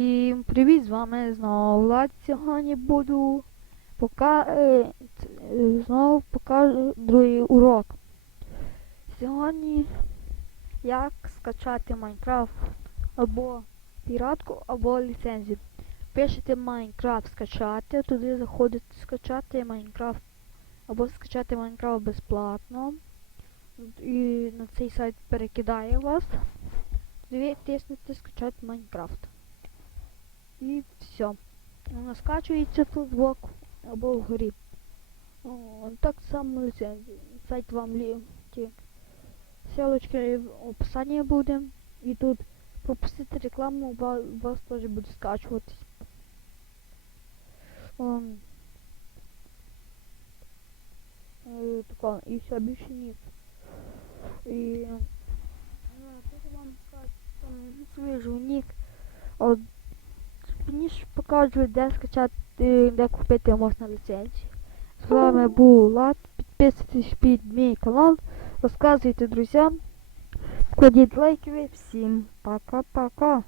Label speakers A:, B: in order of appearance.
A: Всім привіт, з вами знову Влад. Сьогодні буду пока... е, е, знову покажу другий урок. Сьогодні як скачати Майнкрафт або піратку, або ліцензію. Пишете Майнкрафт скачати, туди заходите скачати Майнкрафт або скачати Майнкрафт безплатно. І на цей сайт перекидає вас. Тоді тиснете скачати Майнкрафт. І все. Воно скачується тут збоку або вгорі. О, так само ліцензію. Сайт вам лі... ті ссылочки в описанні буде. І тут пропустити рекламу, у ва- у вас теж буде скачуватись. Ем, е, тако, і все, більше ніц. І е, тут вам скажуть, там свіжий нік. От Пізніше покажу, де скачати, де купити можна ліцензію. З вами був Лад. Підписуйтесь під мій канал, розказуйте друзям, кладіть лайки. Всім пока-пока.